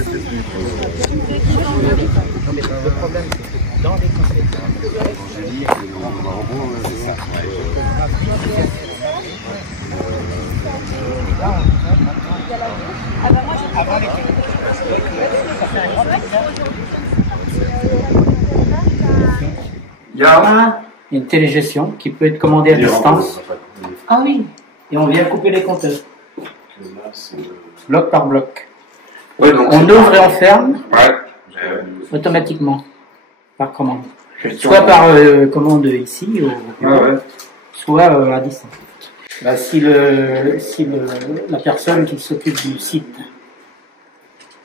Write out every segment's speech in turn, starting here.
Le problème, c'est que dans les Il y a une télégestion qui peut être commandée à distance. Ah oui, et on vient couper les compteurs. Bloc par bloc. ouais, donc On ouvre et on ferme ouais. automatiquement, par commande. Soit par commande ici, soit à distance. Bah, si la personne qui s'occupe du site,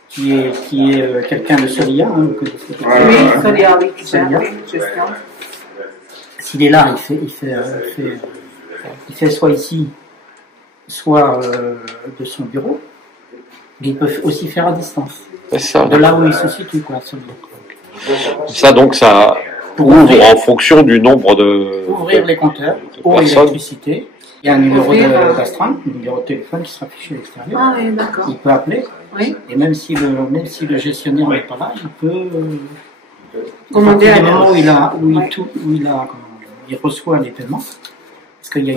qui est quelqu'un de Solia, hein, vous connaissez quelqu'un. Oui, Solia, oui, Solia. gestion. S'il est là, il fait soit ici, soit de son bureau. Mais il peut aussi faire à distance. C'est ça. De là où il se situe, quoi, Solia. Ça, donc, ça ouvre en fonction du nombre de... Ouvrir les compteurs, de eau et personnes. électricité. Il y a un numéro d'astreinte, un numéro de téléphone qui sera affiché à l'extérieur. Ah oui, d'accord. Il peut appeler. Oui. Et même si le gestionnaire n'est pas là, il peut Commander à à un moment l'heure. il reçoit les paiements. Parce qu'il y a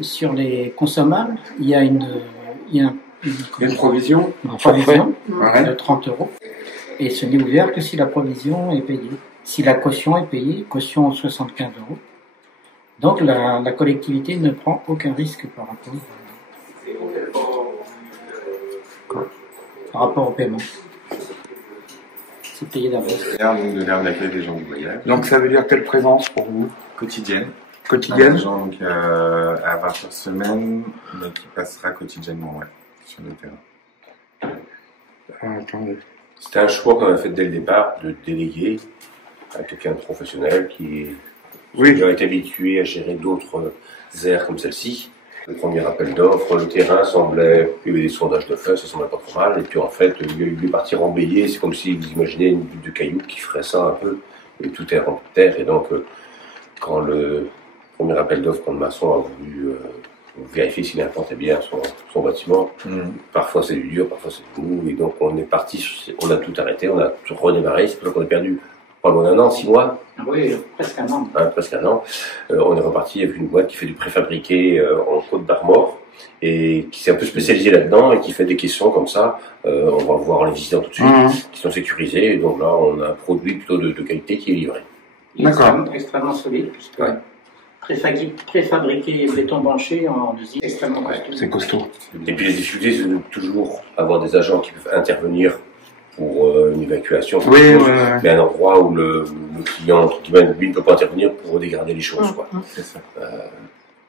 sur les consommables, il y a une provision. Une provision Ouais. de 30 €. Et ce n'est ouvert que si la provision est payée. Si la caution est payée, caution 75 €. Donc la collectivité ne prend aucun risque par rapport au paiement. C'est payé d'avance. De l'air d'accueil des gens du voyage. Donc ça veut dire quelle présence pour vous? Quotidienne. Quotidienne? Des gens donc, à 20 heures semaine, mais qui passera quotidiennement sur le terrain. Attendez. C'était un choix qu'on a fait dès le départ de déléguer à quelqu'un de professionnel qui a été habitué à gérer d'autres aires comme celle-ci. Le premier appel d'offres, le terrain semblait, il y avait des sondages de fait, ça semblait pas trop mal, et puis en fait, il y a eu des parties embellies, c'est comme si vous imaginez une butte de cailloux qui ferait ça un peu, et tout est rempli de terre, et donc quand le premier appel d'offres, quand le maçon a voulu vérifier s'il implantait bien son bâtiment, parfois c'est du dur, parfois c'est du mou, et donc on est parti, on a tout arrêté, on a tout redémarré, c'est pour ça qu'on a perdu pas loin d'un an, 6 mois. Oui, presque un an. Presque un an. On est reparti avec une boîte qui fait du préfabriqué en Côte d'Armor et qui s'est un peu spécialisée là-dedans et qui fait des caissons comme ça. On va voir les visiteurs tout de suite, qui sont sécurisés. Et donc là, on a un produit plutôt de qualité qui est livré. Extrêmement solide, puisque préfabriqué béton banché en usine, extrêmement costaud. C'est costaud. Et puis les difficultés, c'est de toujours avoir des agents qui peuvent intervenir pour une évacuation, mais à un endroit où le client, entre guillemets, lui, ne peut pas intervenir pour dégrader les choses, quoi. C'est ça.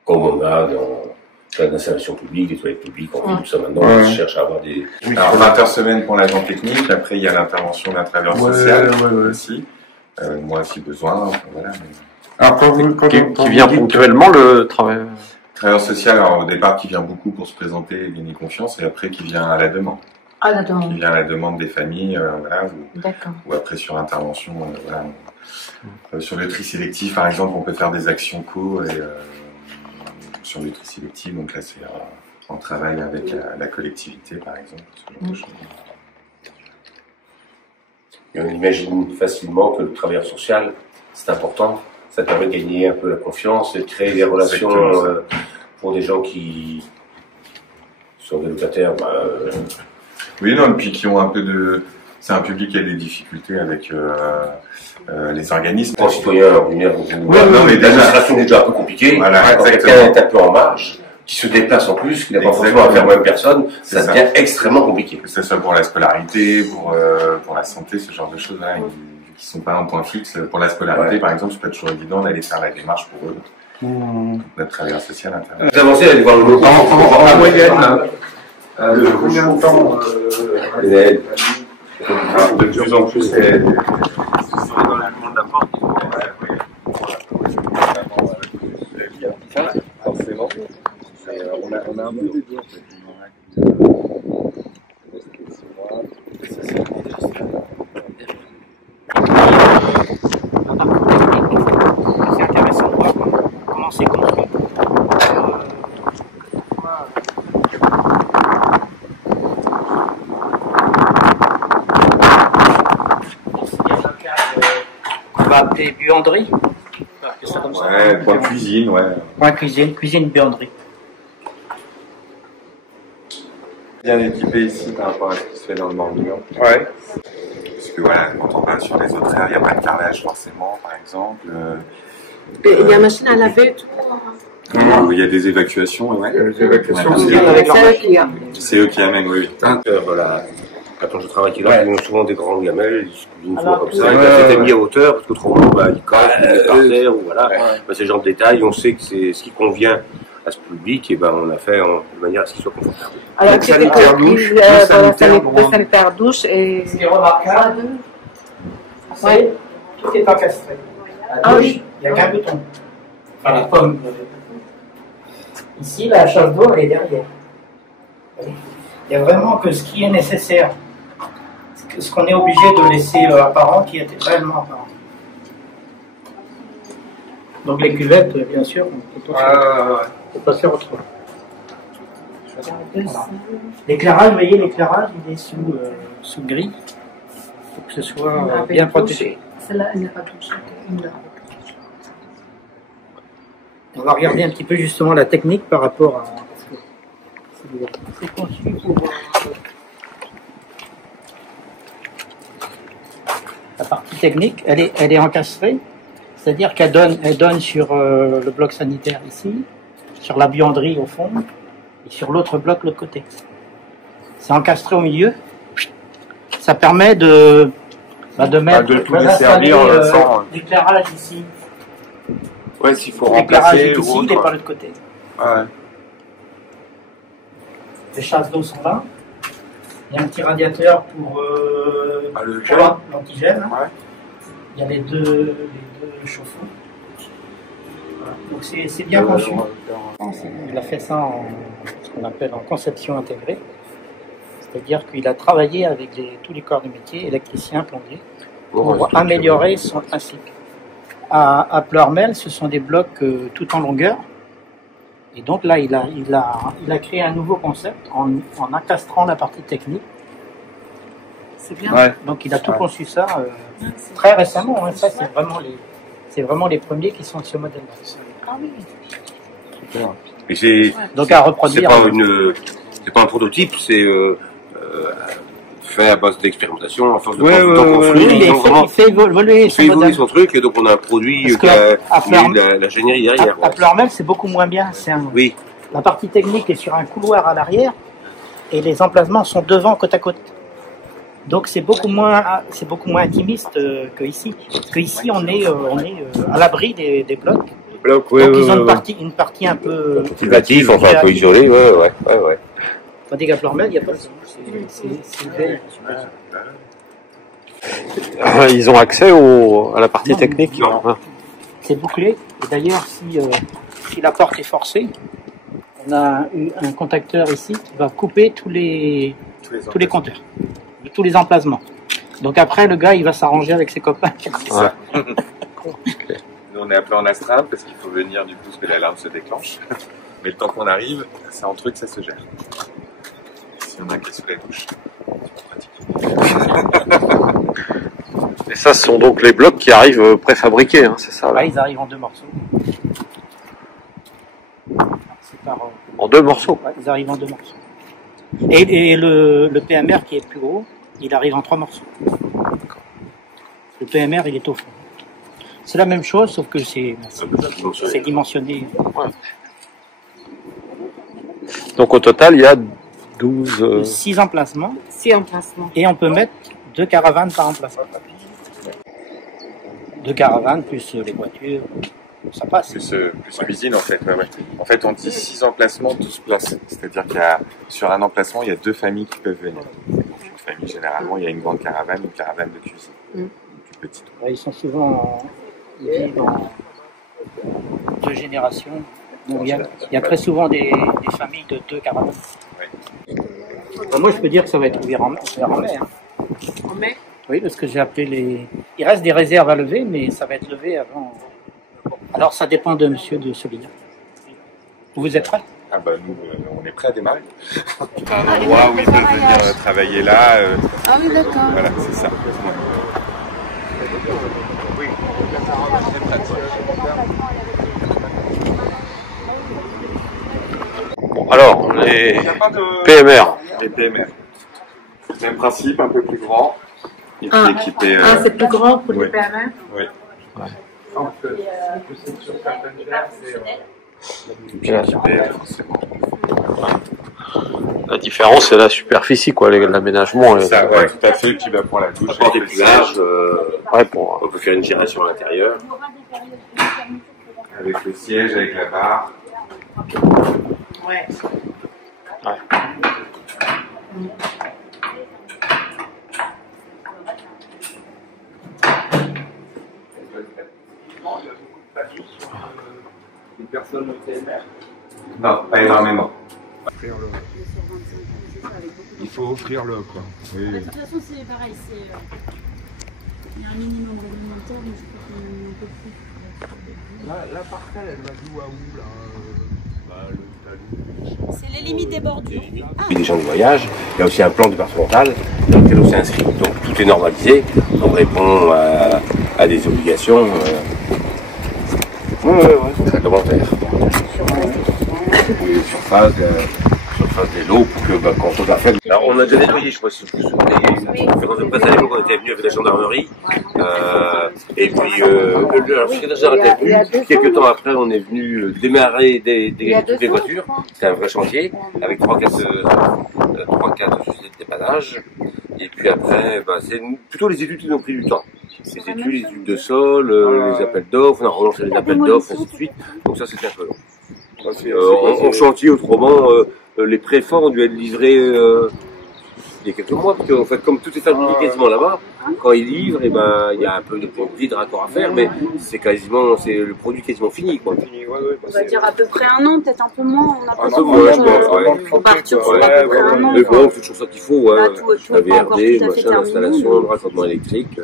Comme on a dans l'installation publique, des toilettes publiques, en tout ça maintenant, on cherche à avoir des... Alors 20 heures semaine pour l'agent technique, après il y a l'intervention d'un travailleur social aussi, moi si besoin, enfin, voilà. Après, qui vient ponctuellement le travail. Travailleur social, alors, au départ qui vient beaucoup pour se présenter et gagner confiance, et après qui vient à la demande. Ah, d'accord. Qui vient à la demande des familles, voilà, D'accord. ou après sur l'intervention, voilà. Sur le tri sélectif, par exemple, on peut faire des actions co et sur le tri sélectif, donc là c'est en travail avec la collectivité, par exemple, ce genre de choses. Et on imagine facilement que le travailleur social, c'est important. Ça permet de gagner un peu la confiance et de créer des relations pour des gens qui sont des locataires. Oui, non, et puis qui ont un peu de... C'est un public qui a des difficultés avec les organismes. Pour un citoyen ordinaire, mais l'administration est déjà un peu compliquée. Voilà, quand quelqu'un est un peu en marge, qui se déplace en plus, qui n'a pas forcément à faire la même personne, ça devient extrêmement compliqué. Que ce soit pour la scolarité, pour la santé, ce genre de choses, là, qui sont pas en point fixe. Pour la scolarité, par exemple, c'est pas toujours évident d'aller faire la démarche pour eux. Notre travailleur social intervient. Vous avancez, allez voir le logo. En moyenne, combien de temps de plus en plus, c'est dans la demande d'apport. Forcément. On a un peu des deux en fait. C'est intéressant de voir comment c'est construit. des buanderies. Ça comme ça. Ouais, point cuisine, ouais. Point cuisine, buanderie. Bien équipé ici par rapport à ce qui se fait dans le Morbihan. Ouais. Parce que voilà, quand on va sur les autres aires, il n'y a pas de carrelage forcément, par exemple. Il y a une machine à laver, tout. Il y a des évacuations, ouais. Les évacuations, c'est eux qui amènent, oui. Voilà. Quand je travaille là, ils ont souvent des grands gamelles, une fois comme ça, ouais, c'était mis à hauteur, parce qu'autrement, ils cassent, ils mettent par terre, ou voilà. C'est le genre de détails, on sait que c'est ce qui convient à ce public, et on l'a fait de manière à ce qu'il soit confortable. Alors, Le sanitaire douche, le sanitaire douche et... C'est remarquable. Ouais. Tout est encastré. À gauche, il n'y a qu'un bouton. Enfin, la pomme. Ici, la chasse d'eau, elle est derrière. Il n'y a vraiment que ce qui est nécessaire. Ce qu'on est obligé de laisser apparent qui était réellement apparent. Donc les cuvettes, bien sûr, on peut pas faire autrement. L'éclairage, vous voyez, l'éclairage, il est sous grille, pour que ce soit bien protégé. Celle-là, elle n'est pas touchée. On va regarder un petit peu justement la technique par rapport à... C'est conçu pour... La partie technique, elle est encastrée, c'est-à-dire qu'elle donne sur le bloc sanitaire ici, sur la buanderie au fond, et sur l'autre bloc de l'autre côté. C'est encastré au milieu. Ça permet de mettre de tout desservir sans... l'éclairage ici. Ouais, s'il faut L'éclairage remplacer est ici, il est par l'autre côté. Ouais. Les chasses d'eau sont là. Il y a un petit radiateur pour l'antigène. Ouais. Il y a les deux chauffe-eau. Voilà. Donc c'est bien conçu. Il a fait ça en ce qu'on appelle en conception intégrée. C'est-à-dire qu'il a travaillé avec tous les corps de métier, électriciens, plombiers, pour améliorer son principe. À Pleurmel, ce sont des blocs tout en longueur. Et donc là, il a créé un nouveau concept en encastrant la partie technique. C'est bien. Ouais. Donc il a tout conçu ça très récemment. Hein. Ça, c'est vraiment les premiers qui sont sur modèle. Ah oui. Et c'est Donc à reproduire. C'est pas un prototype, c'est fait à base d'expérimentation, à force de construire. Il fait évoluer son truc, et donc on a un produit qui a l'ingénierie derrière. À Pleurmel, c'est beaucoup moins bien. Oui. La partie technique est sur un couloir à l'arrière et les emplacements sont devant, côte à côte. Donc c'est beaucoup moins intimiste qu'ici. Parce qu'ici on est à l'abri des blocs. Donc ils ont une partie un peu privative, enfin un peu isolée, ouais. Tandis qu'à Pleurmel, il n'y a pas de Ils ont accès à la partie technique. C'est bouclé. Et d'ailleurs, si la porte est forcée, on a eu un contacteur ici qui va couper tous les compteurs, tous les emplacements. Donc après, le gars, il va s'arranger avec ses copains. Nous, on est appelé en astreinte parce qu'il faut venir du coup parce que l'alarme se déclenche. Mais le temps qu'on arrive, c'est entre eux que ça se gère. Si on a qu'à sous la douche, c'est pratique. Et ça, ce sont donc les blocs qui arrivent préfabriqués, hein, c'est ça? Là, ils arrivent en 2 morceaux. En 2 morceaux? Ouais, ils arrivent en 2 morceaux. Et le PMR qui est plus gros, il arrive en 3 morceaux. Le PMR, il est au fond. C'est la même chose, sauf que c'est dimensionné. Ouais. Donc au total, il y a 12... 6 emplacements. 6 emplacements. Et on peut mettre 2 caravanes par emplacement. 2 caravanes plus les voitures, ça passe. Plus cuisine en fait. Ouais. En fait, on dit 6 emplacements, 12 places. C'est-à-dire sur un emplacement, il y a 2 familles qui peuvent venir. Une famille, généralement, il y a une grande caravane, une caravane de cuisine. Plus petite. Ouais, ils sont souvent vivent en 2 générations. Bon, il y a très souvent des familles de 2 caravanes. Ouais. Moi, je peux dire que ça va être ouvert en mai. Hein. En mai? Oui, parce que j'ai appelé Il reste des réserves à lever, mais ça va être levé avant. Alors, ça dépend de monsieur de Solignac. Vous êtes prêts? Ah bah nous, on est prêts à démarrer. Oui, ils peuvent venir travailler là. Ah oui, d'accord. Voilà, c'est ça. Oui. Bon, alors, les PMR. Les PMR. Même principe, un peu plus grand. Et puis équipé. c'est plus grand pour oui. les PMR? Oui. La différence, c'est la superficie, quoi, l'aménagement. Ça, ouais, tout à fait. Puis bah, pour la douche, Pour des plus larges, on peut faire une giration à l'intérieur. avec le siège, avec la barre. Ouais. Une personne TMR. Non, pas énormément. Il faut offrir le quoi. Oui. De toute façon, c'est pareil. Il y a un minimum réglementaire, mais je crois qu'on peut plus. La parcelle, elle va d'où à où là C'est les limites des bordures. Puis des gens de voyage, il y a aussi un plan départemental dans lequel on s'inscrit. Donc tout est normalisé, on répond à des obligations réglementaires. Surface des lots pour que quand on a fait. Alors on a déjà nettoyé, je sais pas si vous vous souvenez, quand on passe à l'époque on était venu avec la gendarmerie, et puis le secrétaire général était venu, quelques temps après on est venu démarrer des voitures, c'était un vrai chantier, avec 3-4 sociétés de dépannage, et puis après c'est plutôt les études qui ont pris du temps. Les études, les études de sol, les appels d'offres, on a relancé les appels d'offres, ainsi de suite, donc ça c'était un peu long. En chantier autrement, les préforts ont dû être livrés il y a quelques mois, parce qu'en fait, comme tout est fabriqué quasiment là-bas, quand ils livrent, il y a un peu de produit de raccord à faire, mais c'est le produit quasiment fini, quoi. On va dire à peu près un an, peut-être un peu moins. On a un peu moins, je pense, on partir sur à peu près un an. Mais bon, c'est toujours ça qu'il faut, tout la pas encore VRD, tout à fait machin, l'installation, terminé. le raccordement électrique.